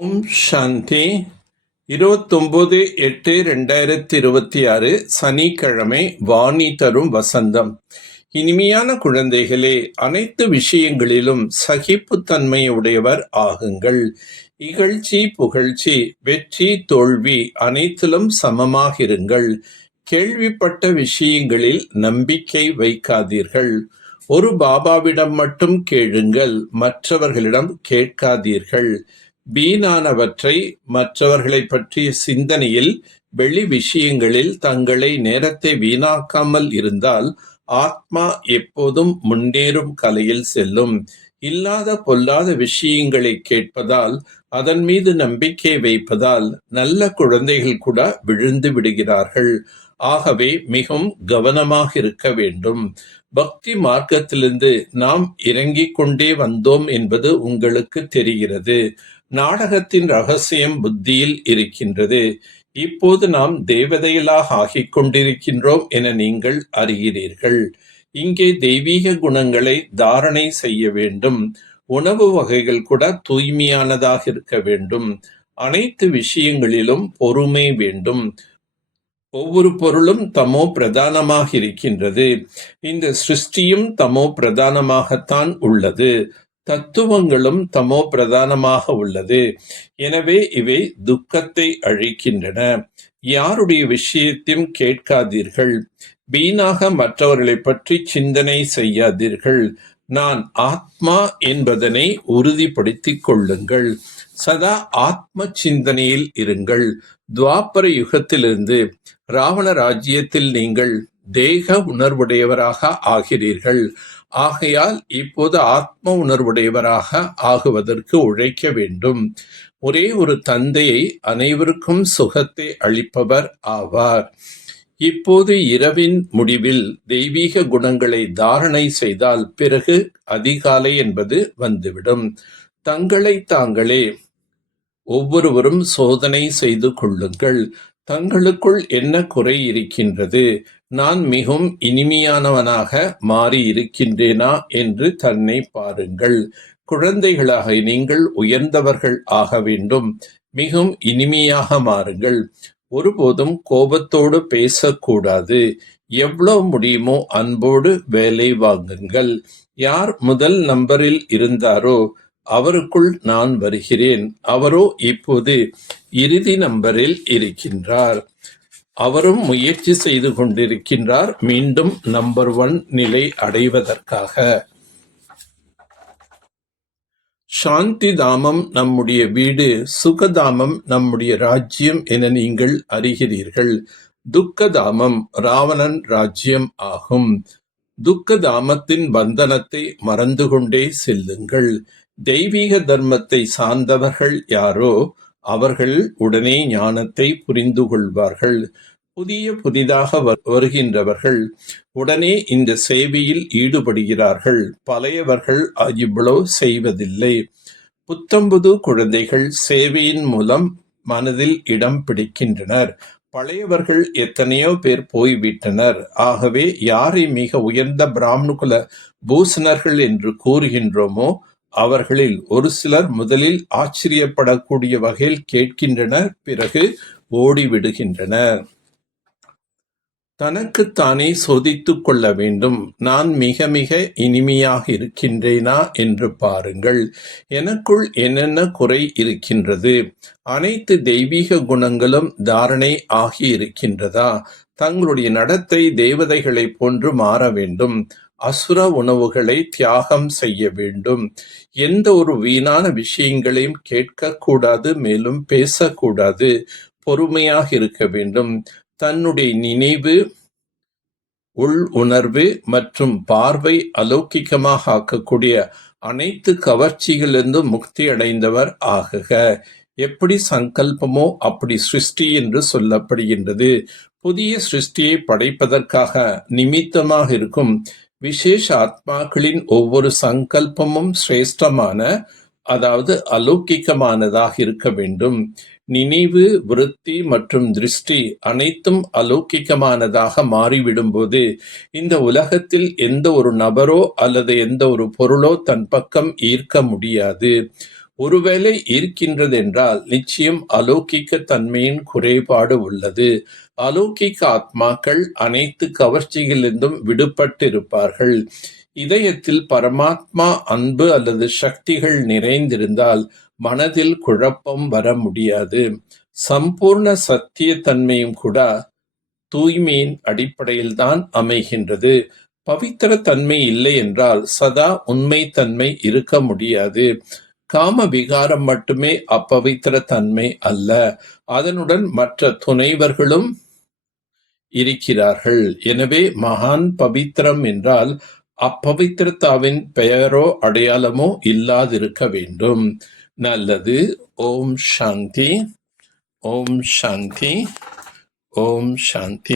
ஓம் சாந்தி. 29/8/2026 சனிக்கிழமை. வாணி தரும் வசந்தம். இனிமையான குழந்தைகளே, அனைத்து விஷயங்களிலும் சகிப்புத்தன்மையுடையவர் ஆகுங்கள். இகழ்ச்சி புகழ்ச்சி, வெற்றி தோல்வி அனைத்திலும் சமமாகிருங்கள். கேள்விப்பட்ட விஷயங்களில் நம்பிக்கை வைக்காதீர்கள். ஒரு பாபாவிடம் மட்டும் கேளுங்கள், மற்றவர்களிடம் கேட்காதீர்கள். வீணானவற்றை, மற்றவர்களை பற்றிய சிந்தனையில், வெளி விஷயங்களில் தங்களை நேரத்தை வீணாக்காமல் இருந்தால் ஆத்மா எப்போதும் முன்னேறும் கலையில் செல்லும். இல்லாத பொல்லாத விஷயங்களை கேட்பதால், அதன் மீது நம்பிக்கை வைப்பதால் நல்ல குழந்தைகள் கூட விழுந்து விடுகிறார்கள். ஆகவே மிகவும் கவனமாக இருக்க வேண்டும். பக்தி மார்க்கத்திலிருந்து நாம் இறங்கிக் கொண்டே வந்தோம் என்பது உங்களுக்கு தெரிகிறது. நாடகத்தின் ரகசியம் புத்தியில் இருக்கின்றது. இப்போது நாம் தேவதைகளாக ஆகிக் கொண்டிருக்கின்றோம் என நீங்கள் அறிகிறீர்கள். இங்கே தெய்வீக குணங்களை தாரணை செய்ய வேண்டும். உணவு வகைகள் கூட தூய்மையானதாக இருக்க வேண்டும். அனைத்து விஷயங்களிலும் பொறுமை வேண்டும். ஒவ்வொரு பொருளும் தமோ பிரதானமாக இருக்கின்றது. இந்த சிருஷ்டியும் தமோ பிரதானமாகத்தான் உள்ளது. தத்துவங்களும் தமோ பிரதானமாக உள்ளது. எனவே இவை துக்கத்தை அழிக்கின்றன. யாருடைய விஷயத்தையும் கேட்காதீர்கள். வீணாக மற்றவர்களை பற்றி சிந்தனை செய்யாதீர்கள். நான் ஆத்மா என்பதனை உறுதிப்படுத்திக் கொள்ளுங்கள். சதா ஆத்ம சிந்தனையில் இருங்கள். துவாபர யுகத்திலிருந்து ராவண ராஜ்யத்தில் நீங்கள் தேக உணர்வுடையவராக ஆகிறீர்கள். ஆகையால் இப்போது ஆத்ம உணர்வுடையவராக ஆகுவதற்கு உழைக்க வேண்டும். ஒரே ஒரு தந்தையை அனைவருக்கும் சுகத்தை அளிப்பவர் ஆவார். இப்போது இரவின் முடிவில் தெய்வீக குணங்களை தாரணை செய்தால் பிறகு அதிகாலை என்பது வந்துவிடும். தங்களை தாங்களே ஒவ்வொருவரும் சோதனை செய்து கொள்ளுங்கள். தங்களுக்குள் என்ன குறை இருக்கின்றது? நான் மிகவும் இனிமையானவனாக மாறி இருக்கின்றேனா என்று தன்னை பாருங்கள். குழந்தைகளாக நீங்கள் உயர்ந்தவர்கள் ஆக வேண்டும். மிகவும் இனிமையாக மாறுங்கள். ஒருபோதும் கோபத்தோடு பேசக்கூடாது. எவ்வளவு முடியுமோ அன்போடு வேலை வாங்குங்கள். யார் முதல் நம்பரில் இருந்தாரோ அவருக்குள் நான் வருகிறேன். அவரோ இப்போது இறுதி நம்பரில் இருக்கின்றார். அவரும் முயற்சி செய்து கொண்டிருக்கின்றார் மீண்டும் நம்பர் 1 நிலை அடைவதற்காக. சாந்தி தாமம் நம்முடைய வீடு, சுகதாமம் நம்முடைய ராஜ்யம் என நீங்கள் அறிகிறீர்கள். துக்கதாமம் ராவணன் ராஜ்யம் ஆகும். துக்கதாமத்தின் பந்தனத்தை மறந்து கொண்டே செல்லுங்கள். தெய்வீக தர்மத்தை சார்ந்தவர்கள் யாரோ அவர்கள் உடனே ஞானத்தை புரிந்து கொள்வார்கள். புதிதாக வருகின்றவர்கள் உடனே இந்த சேவையில் ஈடுபடுகிறார்கள். பழையவர்கள் இவ்வளவு செய்வதில்லை. புத்தம்புது குழந்தைகள் சேவையின் மூலம் மனதில் இடம் பிடிக்கின்றனர். பழையவர்கள் எத்தனையோ பேர் போய்விட்டனர். ஆகவே யாரை மிக உயர்ந்த பிராமணகுல பூசணர்கள் என்று கூறுகின்றோமோ அவர்களில் ஒரு சிலர் முதலில் ஆச்சரியப்படக்கூடிய வகையில் கேட்கின்றனர், பிறகு ஓடிவிடுகின்றனர். தனக்குத்தானே சோதித்துக் கொள்ள வேண்டும். நான் மிக மிக இனிமையாக இருக்கின்றேனா என்று பாருங்கள். எனக்குள் என்னென்ன குறை இருக்கின்றது? அனைத்து தெய்வீக குணங்களும் தாரணை ஆகி இருக்கின்றதா? தங்களுடைய நடத்தை தேவதைகளைப் போன்று மாற வேண்டும். அசுர உணவுகளை தியாகம் செய்ய வேண்டும். எந்த ஒரு வீணான விஷயங்களையும் கேட்கக்கூடாது, மேலும் பேசக்கூடாது. பொறுமையாக இருக்க வேண்டும். தன்னுடைய நினைவு, உள் உணர்வு மற்றும் பார்வை அலௌகிகமாக ஆக்கக்கூடிய அனைத்து கவர்ச்சிகளிலிருந்தும் முக்தி அடைந்தவர் ஆகுக. எப்படி சங்கல்பமோ அப்படி சிருஷ்டி என்று சொல்லப்படுகின்றது. புதிய சிருஷ்டியை படைப்பதற்காக நிமித்தமாக இருக்கும் விசேஷ ஆத்மாக்களின் ஒவ்வொரு சங்கல்பமும் சிரேஷ்டமான, அதாவது அலௌகிகமானதாக இருக்க வேண்டும். நினைவு, விருத்தி மற்றும் திருஷ்டி அனைத்தும் அலௌகிகமானதாக மாறிவிடும்போது இந்த உலகத்தில் எந்த ஒரு நபரோ அல்லது எந்த ஒரு பொருளோ தன் பக்கம் ஈர்க்க முடியாது. ஒருவேளை இருக்கின்றதென்றால் நிச்சயம் அலௌகிக்க தன்மையின் குறைபாடு உள்ளது. அலௌகிக்க ஆத்மாக்கள் அனைத்து கவர்ச்சிகளிலிருந்தும் விடுபட்டிருப்பார்கள். இதயத்தில் பரமாத்மா அன்பு அல்லது சக்திகள் நிறைந்திருந்தால் மனதில் குழப்பம் வர முடியாது. சம்பூர்ண சத்திய தன்மையும் கூட தூய்மையின் அடிப்படையில்தான் அமைகின்றது. பவித்திர தன்மை இல்லை என்றால் சதா உண்மை தன்மை இருக்க முடியாது. காம விகாரம் மட்டுமே அப்பவித்திர தன்மை அல்ல, அதனுடன் மற்ற துணைவர்களும் இருக்கிறார்கள். எனவே மகான் பவித்திரம் என்றால் அப்பவித்திரத்தாவின் பெயரோ அடையாளமோ இல்லாதிருக்க வேண்டும். நல்லது. ஓம் சாந்தி. ஓம் சாந்தி. ஓம் சாந்தி.